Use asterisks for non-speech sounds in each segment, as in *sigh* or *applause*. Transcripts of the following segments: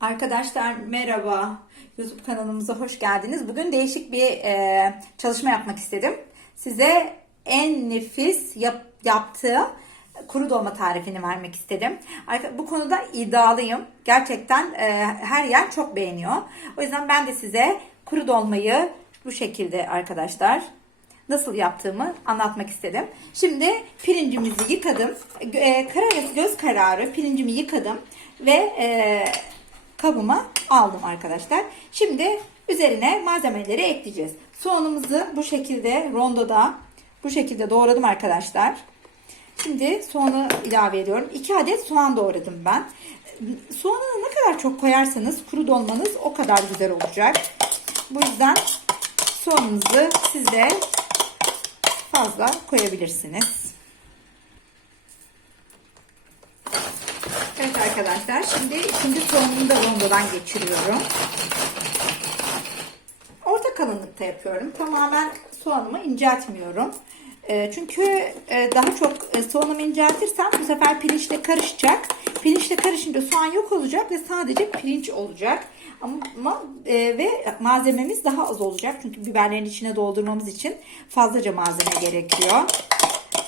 Arkadaşlar merhaba. YouTube kanalımıza hoş geldiniz. Bugün değişik bir e, çalışma yapmak istedim. Size en nefis yap, yaptığım kuru dolma tarifini vermek istedim. Bu konuda iddialıyım. Gerçekten e, her yer çok beğeniyor. O yüzden ben de size kuru dolmayı bu şekilde arkadaşlar nasıl yaptığımı anlatmak istedim. Şimdi pirincimizi yıkadım. E, kara- göz kararı pirincimi yıkadım ve e, kabıma aldım arkadaşlar. Şimdi üzerine malzemeleri ekleyeceğiz. Soğanımızı bu şekilde rondoda bu şekilde doğradım arkadaşlar. Şimdi soğanı ilave ediyorum. 2 adet soğan doğradım ben. Soğanı ne kadar çok koyarsanız kuru dolmanız o kadar güzel olacak. Bu yüzden soğanınızı siz de fazla koyabilirsiniz. Evet arkadaşlar şimdi ikinci soğanımı da rondodan geçiriyorum. Orta kalınlıkta yapıyorum. Tamamen soğanımı inceltmiyorum. E, çünkü e, daha çok e, soğanımı inceltirsem bu sefer pirinçle karışacak. Pirinçle karışınca soğan yok olacak ve sadece pirinç olacak. Ama, e, ve malzememiz daha az olacak. Çünkü biberlerin içine doldurmamız için fazlaca malzeme gerekiyor.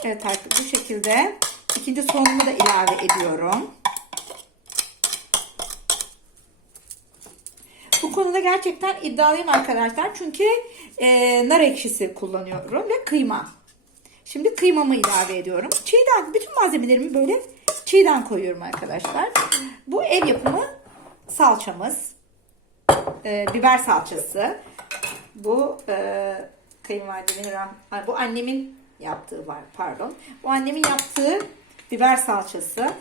Evet artık bu şekilde ikinci soğanumu da ilave ediyorum. Konuda gerçekten iddialıyım arkadaşlar. Çünkü e, nar ekşisi kullanıyorum ve kıyma. Şimdi kıymamı ilave ediyorum. Çiğden bütün malzemelerimi böyle çiğden koyuyorum arkadaşlar. Bu ev yapımı salçamız. E, biber salçası. Bu e, kayınvalidemin bu annemin yaptığı var pardon. Bu annemin yaptığı biber salçası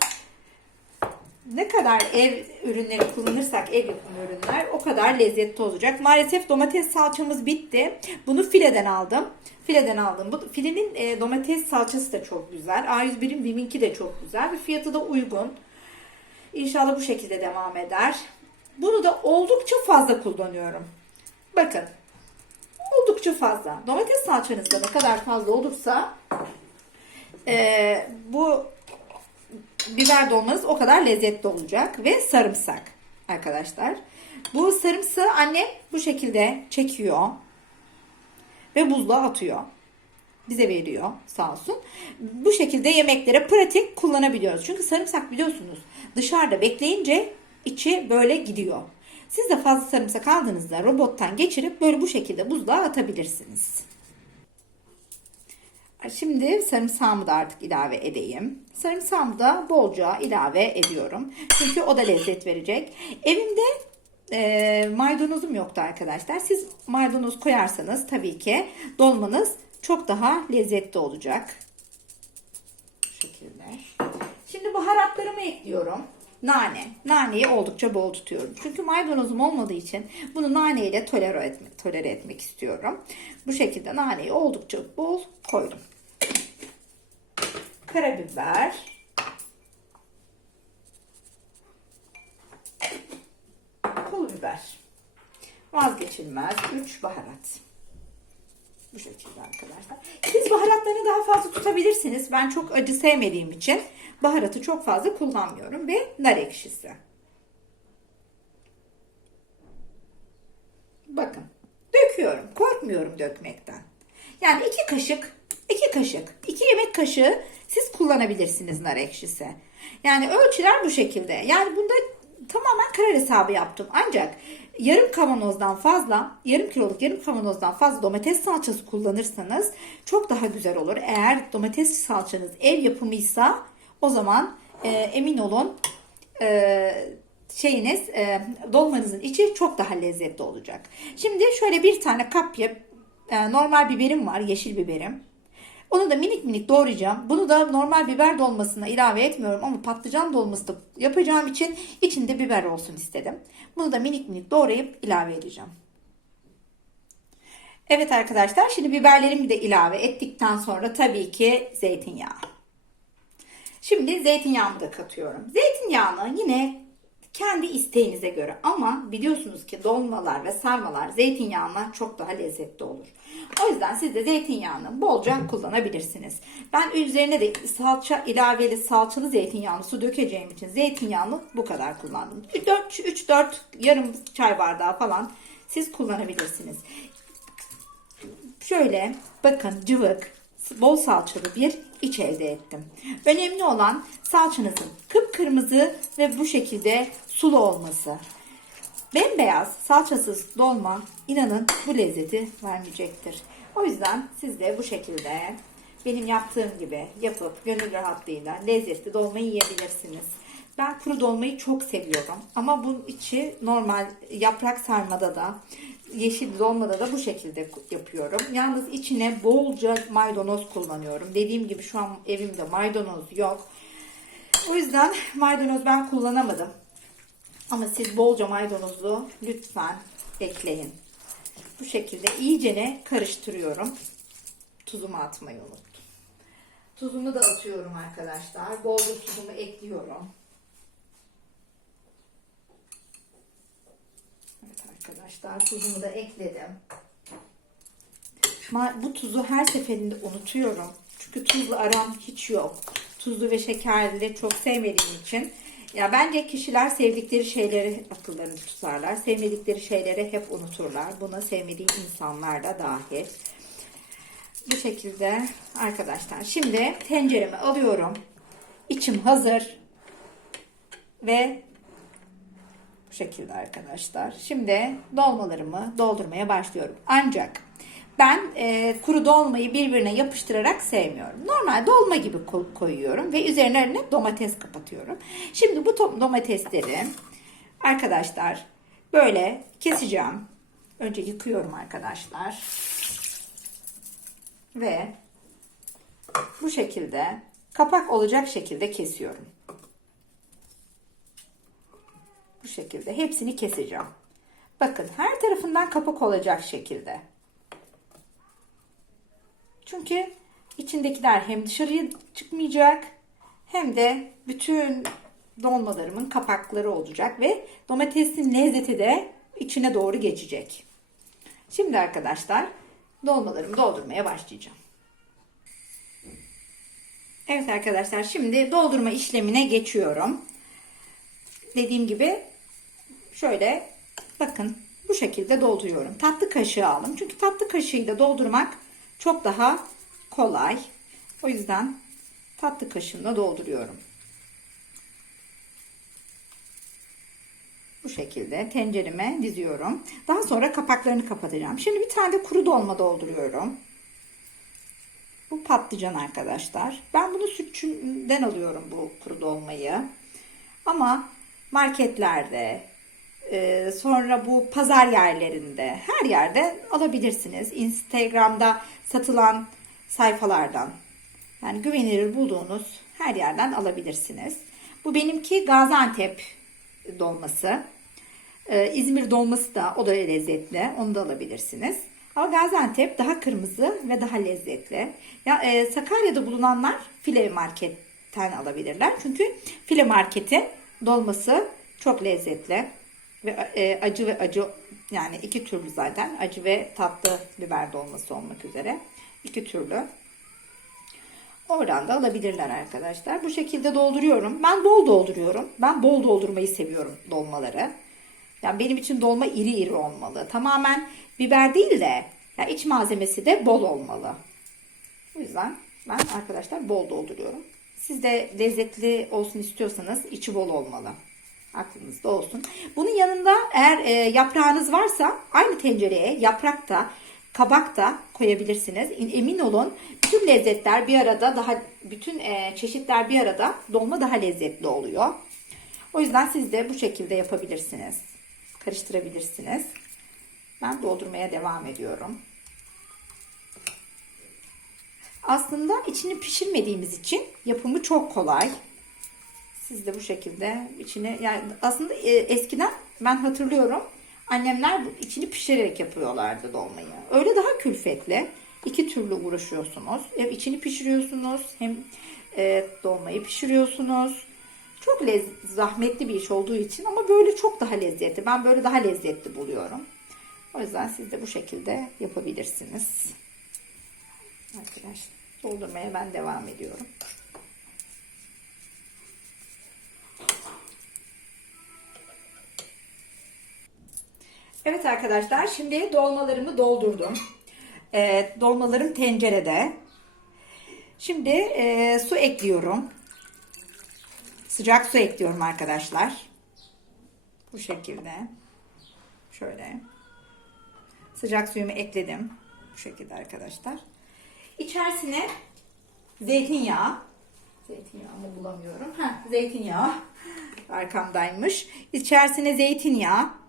ne kadar ev ürünleri kullanırsak ev yapımı ürünler o kadar lezzetli olacak. Maalesef domates salçamız bitti. Bunu fileden aldım. Fileden aldım. Bu filenin e, domates salçası da çok güzel. A101'in Vim'inki de çok güzel ve fiyatı da uygun. İnşallah bu şekilde devam eder. Bunu da oldukça fazla kullanıyorum. Bakın. Oldukça fazla. Domates salçanız da ne kadar fazla olursa e, bu biber dolmanız o kadar lezzetli olacak ve sarımsak arkadaşlar. Bu sarımsağı anne bu şekilde çekiyor ve buzluğa atıyor. Bize veriyor sağ olsun. Bu şekilde yemeklere pratik kullanabiliyoruz. Çünkü sarımsak biliyorsunuz dışarıda bekleyince içi böyle gidiyor. Siz de fazla sarımsak aldığınızda robottan geçirip böyle bu şekilde buzluğa atabilirsiniz. Şimdi sarımsağımı da artık ilave edeyim. Sarımsağımı da bolca ilave ediyorum. Çünkü o da lezzet verecek. Evimde e, maydanozum yoktu arkadaşlar. Siz maydanoz koyarsanız tabii ki dolmanız çok daha lezzetli olacak. Bu şekilde. Şimdi baharatlarımı ekliyorum. Nane. Naneyi oldukça bol tutuyorum. Çünkü maydanozum olmadığı için bunu naneyle tolere etmek, tolere etmek istiyorum. Bu şekilde naneyi oldukça bol koydum. Karabiber. Pul biber. Vazgeçilmez 3 baharat. Bu şekilde arkadaşlar. Siz baharatlarını daha fazla tutabilirsiniz. Ben çok acı sevmediğim için baharatı çok fazla kullanmıyorum ve nar ekşisi. Bakın. Döküyorum. Korkmuyorum dökmekten. Yani iki kaşık, iki kaşık, iki yemek kaşığı siz kullanabilirsiniz nar ekşisi. Yani ölçüler bu şekilde. Yani bunda tamamen karar hesabı yaptım. Ancak yarım kavanozdan fazla, yarım kiloluk yarım kavanozdan fazla domates salçası kullanırsanız çok daha güzel olur. Eğer domates salçanız ev yapımıysa o zaman e, emin olun e, şeyiniz e, dolmanızın içi çok daha lezzetli olacak. Şimdi şöyle bir tane kapya e, normal biberim var, yeşil biberim. Onu da minik minik doğrayacağım. Bunu da normal biber dolmasına ilave etmiyorum ama patlıcan dolması da yapacağım için içinde biber olsun istedim. Bunu da minik minik doğrayıp ilave edeceğim. Evet arkadaşlar şimdi biberlerimi de ilave ettikten sonra tabii ki zeytinyağı. Şimdi zeytinyağımı da katıyorum. Zeytinyağını yine Kendi isteğinize göre ama biliyorsunuz ki dolmalar ve sarmalar zeytinyağına çok daha lezzetli olur. O yüzden siz de zeytinyağını bolca kullanabilirsiniz. Ben üzerine de salça ilaveli salçalı zeytinyağlı su dökeceğim için zeytinyağını bu kadar kullandım. 3-4 yarım çay bardağı falan siz kullanabilirsiniz. Şöyle bakın cıvık, bol salçalı bir iç elde ettim. Önemli olan salçanızın kıpkırmızı ve bu şekilde sulu olması. Bembeyaz salçasız dolma inanın bu lezzeti vermeyecektir. O yüzden siz de bu şekilde benim yaptığım gibi yapıp gönül rahatlığıyla lezzetli dolmayı yiyebilirsiniz. Ben kuru dolmayı çok seviyorum ama bunun içi normal yaprak sarmada da yeşil dolmada da bu şekilde yapıyorum. Yalnız içine bolca maydanoz kullanıyorum. Dediğim gibi şu an evimde maydanoz yok. O yüzden maydanoz ben kullanamadım. Ama siz bolca maydanozlu lütfen ekleyin. Bu şekilde iyicene karıştırıyorum. Tuzumu atmayı unuttum. Tuzumu da atıyorum arkadaşlar. Bolca tuzumu ekliyorum. Evet arkadaşlar tuzumu da ekledim. Bu tuzu her seferinde unutuyorum. Çünkü tuzla aram hiç yok. Tuzlu ve şekerli çok sevmediğim için. Ya bence kişiler sevdikleri şeyleri akıllarını tutarlar. Sevmedikleri şeyleri hep unuturlar. Buna sevmediği insanlar da dahil. Bu şekilde arkadaşlar. Şimdi tenceremi alıyorum. İçim hazır. Ve bu şekilde arkadaşlar. Şimdi dolmalarımı doldurmaya başlıyorum. Ancak ben e, kuru dolmayı birbirine yapıştırarak sevmiyorum. Normal dolma gibi ko- koyuyorum ve üzerine domates kapatıyorum. Şimdi bu domatesleri arkadaşlar böyle keseceğim. Önce yıkıyorum arkadaşlar. Ve bu şekilde kapak olacak şekilde kesiyorum. Bu şekilde hepsini keseceğim. Bakın her tarafından kapak olacak şekilde. Çünkü içindekiler hem dışarıya çıkmayacak hem de bütün dolmalarımın kapakları olacak ve domatesin lezzeti de içine doğru geçecek. Şimdi arkadaşlar dolmalarımı doldurmaya başlayacağım. Evet arkadaşlar şimdi doldurma işlemine geçiyorum. Dediğim gibi şöyle bakın bu şekilde dolduruyorum. Tatlı kaşığı aldım. Çünkü tatlı kaşığıyla doldurmak çok daha kolay. O yüzden tatlı kaşığımla dolduruyorum. Bu şekilde tencereme diziyorum. Daha sonra kapaklarını kapatacağım. Şimdi bir tane de kuru dolma dolduruyorum. Bu patlıcan arkadaşlar. Ben bunu sütçünden alıyorum bu kuru dolmayı. Ama marketlerde, e, sonra bu pazar yerlerinde, her yerde alabilirsiniz. Instagram'da satılan sayfalardan. Yani güvenilir bulduğunuz her yerden alabilirsiniz. Bu benimki Gaziantep dolması. Ee, İzmir dolması da o da lezzetli. Onu da alabilirsiniz. Ama Gaziantep daha kırmızı ve daha lezzetli. Ya e, Sakarya'da bulunanlar file marketten alabilirler. Çünkü file marketin dolması çok lezzetli ve e, acı ve acı yani iki türlü zaten acı ve tatlı biber dolması olmak üzere iki türlü. Oradan da alabilirler arkadaşlar. Bu şekilde dolduruyorum. Ben bol dolduruyorum. Ben bol doldurmayı seviyorum dolmaları. Yani benim için dolma iri iri olmalı. Tamamen biber değil de yani iç malzemesi de bol olmalı. O yüzden ben arkadaşlar bol dolduruyorum. Siz de lezzetli olsun istiyorsanız içi bol olmalı. Aklınızda olsun. Bunun yanında eğer e, yaprağınız varsa aynı tencereye yaprak da kabak da koyabilirsiniz. Emin olun bütün lezzetler bir arada daha bütün e, çeşitler bir arada dolma daha lezzetli oluyor. O yüzden siz de bu şekilde yapabilirsiniz. Karıştırabilirsiniz. Ben doldurmaya devam ediyorum. Aslında içini pişirmediğimiz için yapımı çok kolay. Siz de bu şekilde içine yani aslında e, eskiden ben hatırlıyorum annemler içini pişirerek yapıyorlardı dolmayı. Öyle daha külfetli. İki türlü uğraşıyorsunuz. Hem içini pişiriyorsunuz hem e, dolmayı pişiriyorsunuz. Çok lez- zahmetli bir iş olduğu için ama böyle çok daha lezzetli. Ben böyle daha lezzetli buluyorum. O yüzden siz de bu şekilde yapabilirsiniz. Arkadaşlar doldurmaya ben devam ediyorum. Evet arkadaşlar şimdi dolmalarımı doldurdum. Ee, dolmalarım tencerede. Şimdi e, su ekliyorum. Sıcak su ekliyorum arkadaşlar. Bu şekilde. Şöyle. Sıcak suyumu ekledim. Bu şekilde arkadaşlar. İçerisine zeytinyağı. Zeytinyağımı bulamıyorum. Heh, zeytinyağı. *laughs* Arkamdaymış. İçerisine zeytinyağı.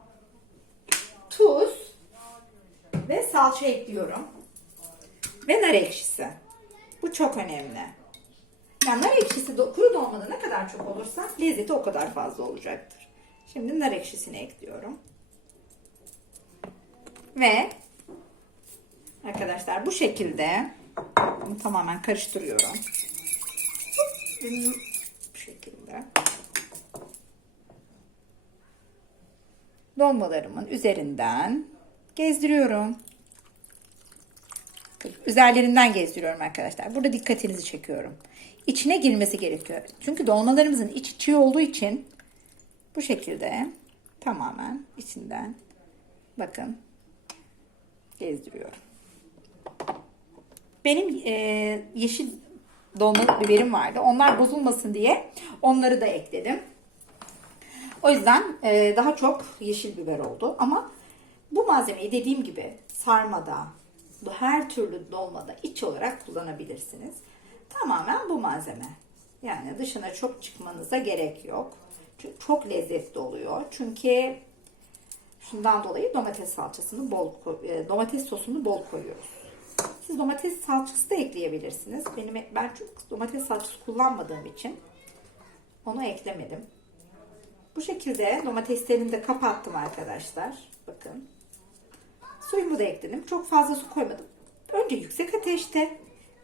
Tuz. Ve salça ekliyorum. Ve nar ekşisi. Bu çok önemli. Yani nar ekşisi kuru dolmada ne kadar çok olursa lezzeti o kadar fazla olacaktır. Şimdi nar ekşisini ekliyorum. Ve arkadaşlar bu şekilde bunu tamamen karıştırıyorum. Bu şekilde. Dolmalarımın üzerinden gezdiriyorum. Üzerlerinden gezdiriyorum arkadaşlar. Burada dikkatinizi çekiyorum. İçine girmesi gerekiyor. Çünkü dolmalarımızın içi çiğ olduğu için bu şekilde tamamen içinden bakın gezdiriyorum. Benim e, yeşil dolma biberim vardı. Onlar bozulmasın diye onları da ekledim. O yüzden e, daha çok yeşil biber oldu. Ama bu malzemeyi dediğim gibi sarmada, her türlü dolmada iç olarak kullanabilirsiniz. Tamamen bu malzeme. Yani dışına çok çıkmanıza gerek yok. Çünkü çok lezzetli oluyor. Çünkü şundan dolayı domates salçasını bol, e, domates sosunu bol koyuyoruz. Siz domates salçası da ekleyebilirsiniz. Benim ben çok domates salçası kullanmadığım için onu eklemedim. Bu şekilde domateslerimi de kapattım arkadaşlar. Bakın. Suyumu da ekledim. Çok fazla su koymadım. Önce yüksek ateşte,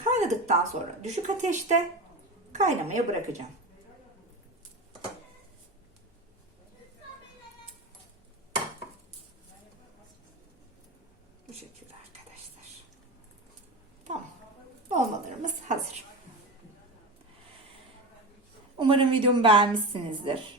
kaynadıktan sonra düşük ateşte kaynamaya bırakacağım. Bu şekilde arkadaşlar. Tamam. Dolmalarımız hazır. Umarım videomu beğenmişsinizdir.